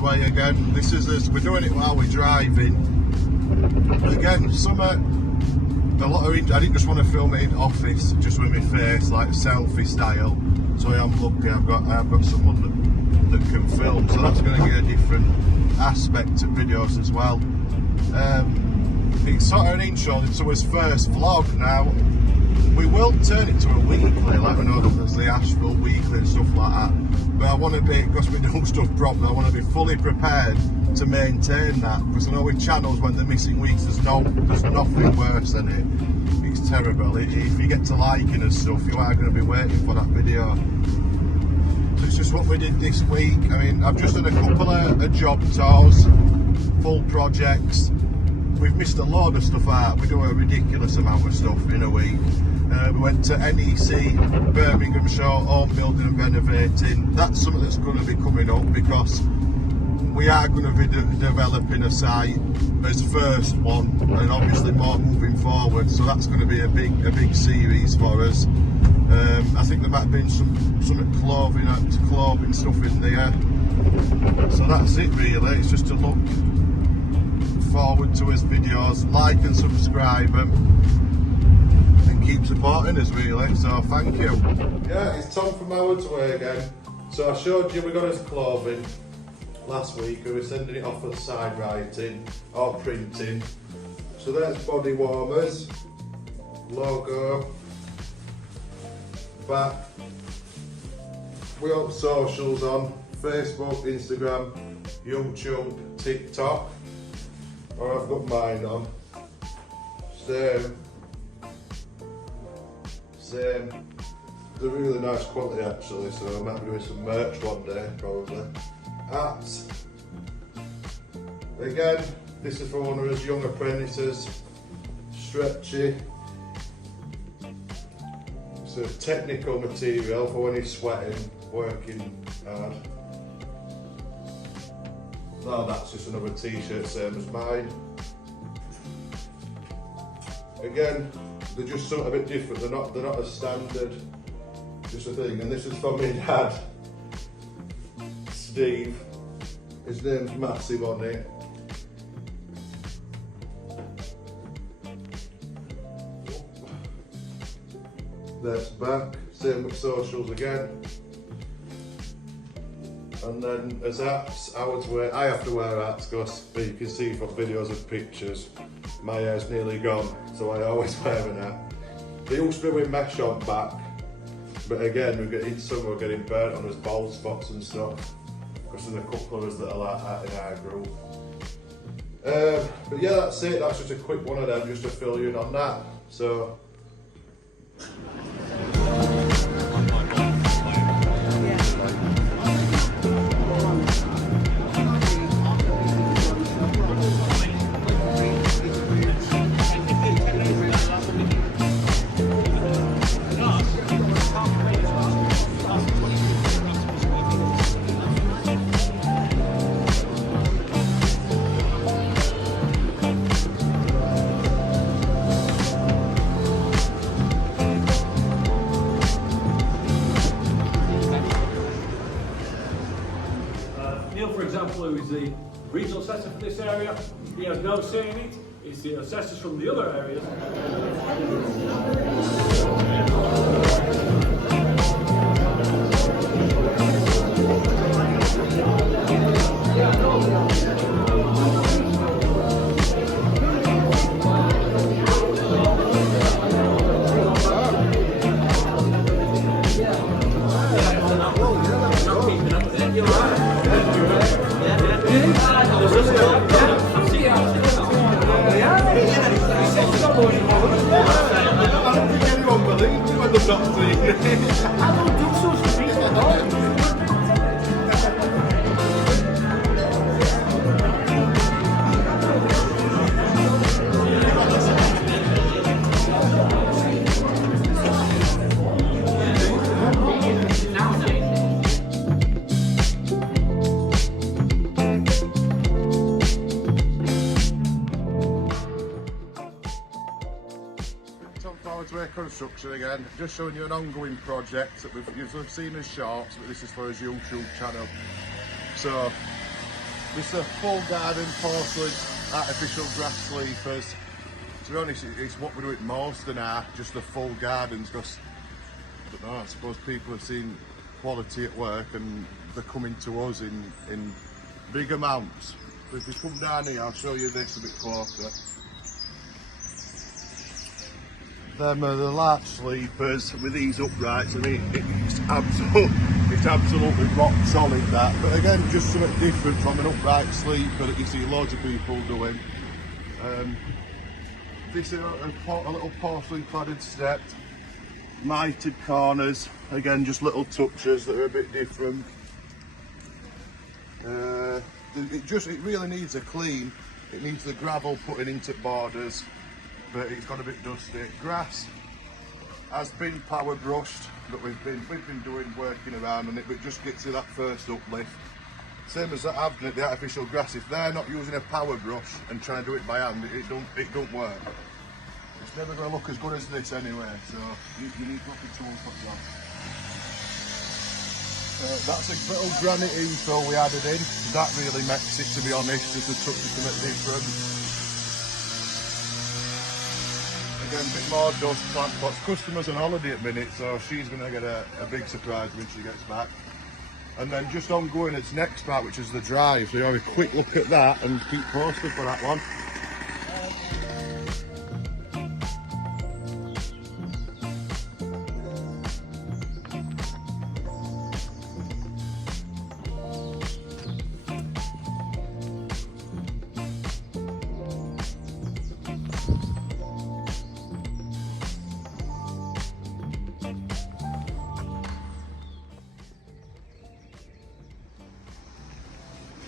Farms Way again. This is we're doing it while we're driving. Again, a lot of I didn't just want to film it in office, just with my face, like selfie style. So I am lucky. I've got someone that can film. So that's going to get a different aspect to videos as well. It's sort of an intro to his first vlog now. We will turn it to a weekly, like we know there's the Asheville weekly and stuff like that. But I want to be, because we do stuff properly, I want to be fully prepared to maintain that. Because I know with channels when they're missing weeks, there's nothing worse than it. It's terrible. If you get to liking and stuff, you are going to be waiting for that video. So it's just what we did this week. I mean, I've just done a couple of job tours, full projects. We've missed a load of stuff out. We do a ridiculous amount of stuff in a week. We went to NEC, Birmingham Show, Home Building and Renovating. That's something that's going to be coming up because we are going to be developing a site as first one, and obviously more moving forward. So that's going to be a big series for us. I think there might have been some clothing stuff in there. So that's it really. It's just to look forward to his videos, like and subscribe them, and keep supporting us really, so thank you. Yeah, it's Tom from Howard's Way again. So I showed you we got his clothing last week, we were sending it off for side writing or printing. So there's body warmers, logo, back. We have socials on Facebook, Instagram, YouTube, TikTok. Or I've got mine on. Same. It's a really nice quality actually, so I might be doing some merch one day probably. Hats. Again, this is for one of us young apprentices. Stretchy. It's a technical material for when he's sweating, working hard. No, that's just another t-shirt, same as mine. Again, they're just something a bit different. They're not as standard. Just a thing. And this is from my dad, Steve. His name's massive on it. That's back. Same with socials again. And then as hats, I have to wear hats because you can see from videos and pictures, my hair's nearly gone, so I always wear an hat. They used to be with mesh on back, but again, in summer we're getting burnt on us bald spots and stuff, because there's a couple of us that are like that in our group. But yeah, that's it, that's just a quick one of them, just to fill you in on that. So. Who is the regional assessor for this area. He has no say in it. It's the assessors from the other areas. Construction again, just showing you an ongoing project that you've seen as shorts, but this is for his YouTube channel. So This is a full garden porcelain artificial grass sleepers. To be honest, it's what we do at Marston now, just the full gardens, because I don't know, I suppose people have seen quality at work and they're coming to us in big amounts. But if you come down here, I'll show you this a bit closer. Them are the large sleepers with these uprights. I mean, it's absolutely rock solid, that. But again, just something different from an upright sleeper that you see loads of people doing. This is a little porcelain cladded step, mitered corners. Again, just little touches that are a bit different. It really needs a clean. It needs the gravel putting into borders, but it's got a bit dusty. Grass has been power brushed, but we've been working around on it, but it just gets to that first uplift. Same as that Avnet, the artificial grass. If they're not using a power brush and trying to do it by hand, it don't work. It's never going to look as good as this anyway. So you need proper tools for that. That's a little granite infill we added in. That really makes it, to be honest, just a touch of something different. Again, a bit more dust, plant pots. Customer's on holiday at minute, so she's going to get a big surprise when she gets back. And then just ongoing, its next part, which is the drive. So you have a quick look at that and keep posted for that one.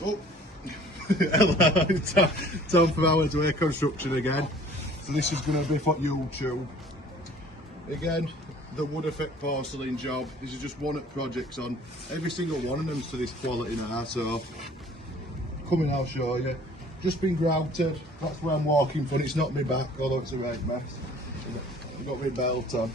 Oh, hello, time for hours of air construction again. So this is going to be for YouTube. Again, the wood effect porcelain job. This is just one at projects on. Every single one of them's to this quality now, so come in, I'll show you. Just been grouted, that's where I'm walking from. It's not my back, although it's a right mess. I've got my belt on.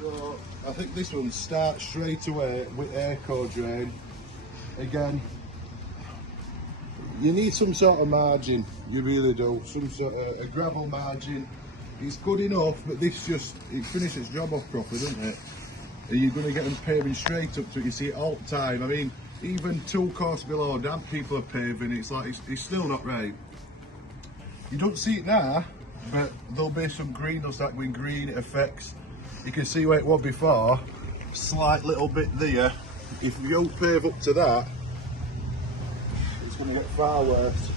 So I think this one starts straight away with air core drain. Again, you need some sort of margin, you really do. Some sort of a gravel margin. It's good enough, but this just, it finishes its job off properly, doesn't it? And you're going to get them paving straight up to it. You see it all the time. I mean, even 2 course below damp people are paving. It's like, it's still not right. You don't see it now, but there'll be some green, they'll start going green, it affects. You can see where it was before, slight little bit there. If you don't pave up to that, it's going to get far worse.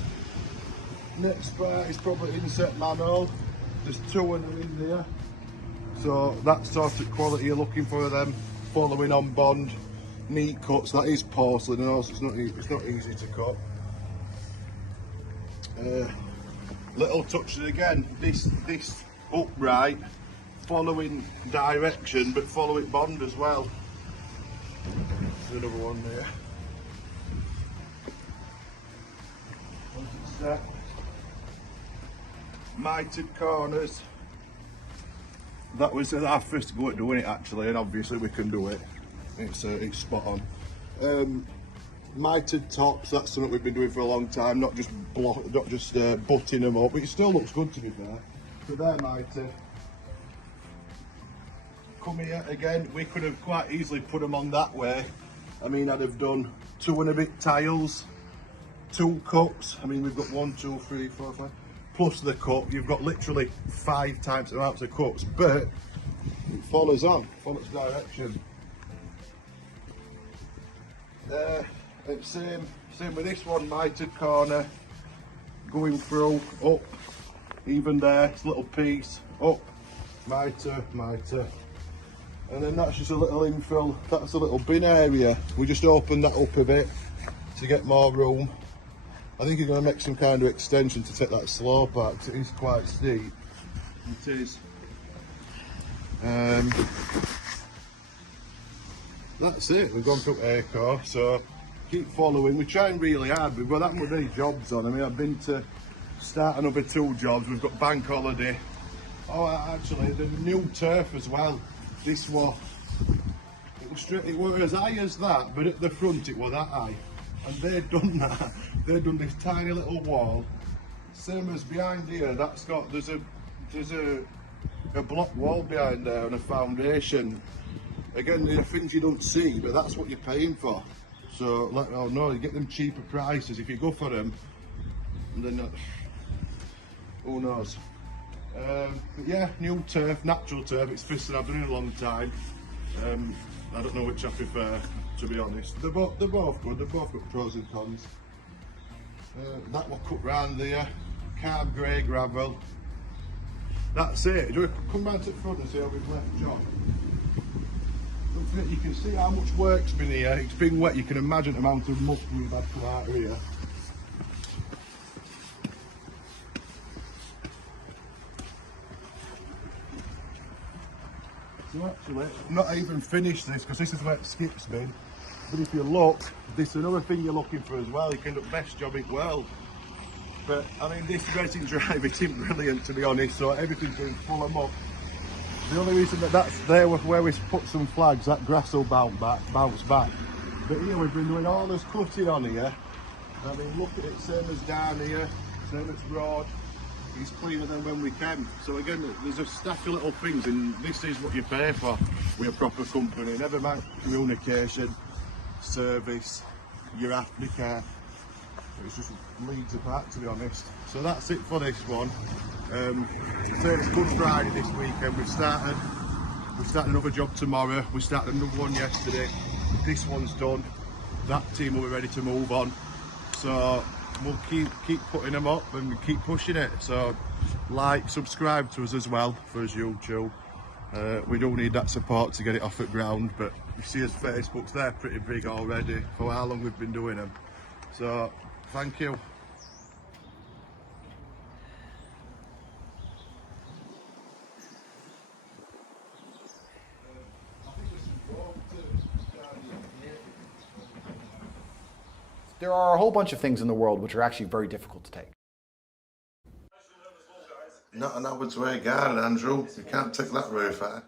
Next part is probably inset manhole. There's 2 of them in there. So that's sort of quality you're looking for them. Following on bond, neat cuts. That is porcelain and also it's not easy to cut. Little touches again. This upright, following direction, but following bond as well. There's another one there. Once it's set, mitered corners. That was our first go at doing it actually, and obviously we can do it. It's spot on. Mitered tops. That's something we've been doing for a long time. Not just butting them up. It still looks good to be fair. But they're mitered. Come here again. We could have quite easily put them on that way. I mean, I'd have done 2 and a bit tiles, 2 cuts. I mean, we've got 1, 2, 3, 4, 5. Plus the cut, you've got literally 5 times the amount of cuts, but it follows direction. It's same with this one, mitered corner, going through, up, even there, it's a little piece, up, miter, and then that's just a little infill. That's a little bin area. We just opened that up a bit to get more room. I think you're going to make some kind of extension to take that slope out because it is quite steep. It is. That's it, we've gone through air core, so keep following. We're trying really hard, we've got that many jobs on. I mean, I've been to start another 2 jobs, we've got bank holiday. Oh, actually, the new turf as well. This was, it was as high as that, but at the front it was that high. And they'd done that. They'd done this tiny little wall. Same as behind here, that's got, there's a block wall behind there and a foundation. Again, there are things you don't see, but that's what you're paying for. So, like, oh no, you get them cheaper prices if you go for them. And then, who knows? But yeah, new turf, natural turf. It's first I've done in a long time. I don't know which I prefer, to be honest. They're both good. They've both got pros and cons. That will cut round there. Carb grey gravel. That's it. Do we come round to the front and see how we've left John? Don't forget, you can see how much work's been here. It's been wet. You can imagine the amount of muck we've had come out of here. So actually, I've not even finished this because this is where it skips been. But if you look, this is another thing you're looking for as well. You can do the best job in the world. But I mean, this resin drive isn't brilliant, to be honest. So everything's been full of muck. The only reason that's there with where we put some flags, that grass will bounce back. But here we've been doing all this cutting on here. I mean, look at it, same as down here, same as road. It's cleaner than when we came. So again, there's a stack of little things, and this is what you pay for with a proper company. Never mind communication, service, your aftercare. It just leads apart, to be honest. So that's it for this one. So it's Good Friday this weekend. We've started another job tomorrow. We started another one yesterday. This one's done. That team will be ready to move on. So we'll keep putting them up and keep pushing it. So like, subscribe to us as well for us YouTube. We do need that support to get it off the ground, but you see us Facebooks, they're pretty big already for how long we've been doing them. So thank you. There are a whole bunch of things in the world which are actually very difficult to take. Not an Edwards Way garden, Andrew. You can't take that very far.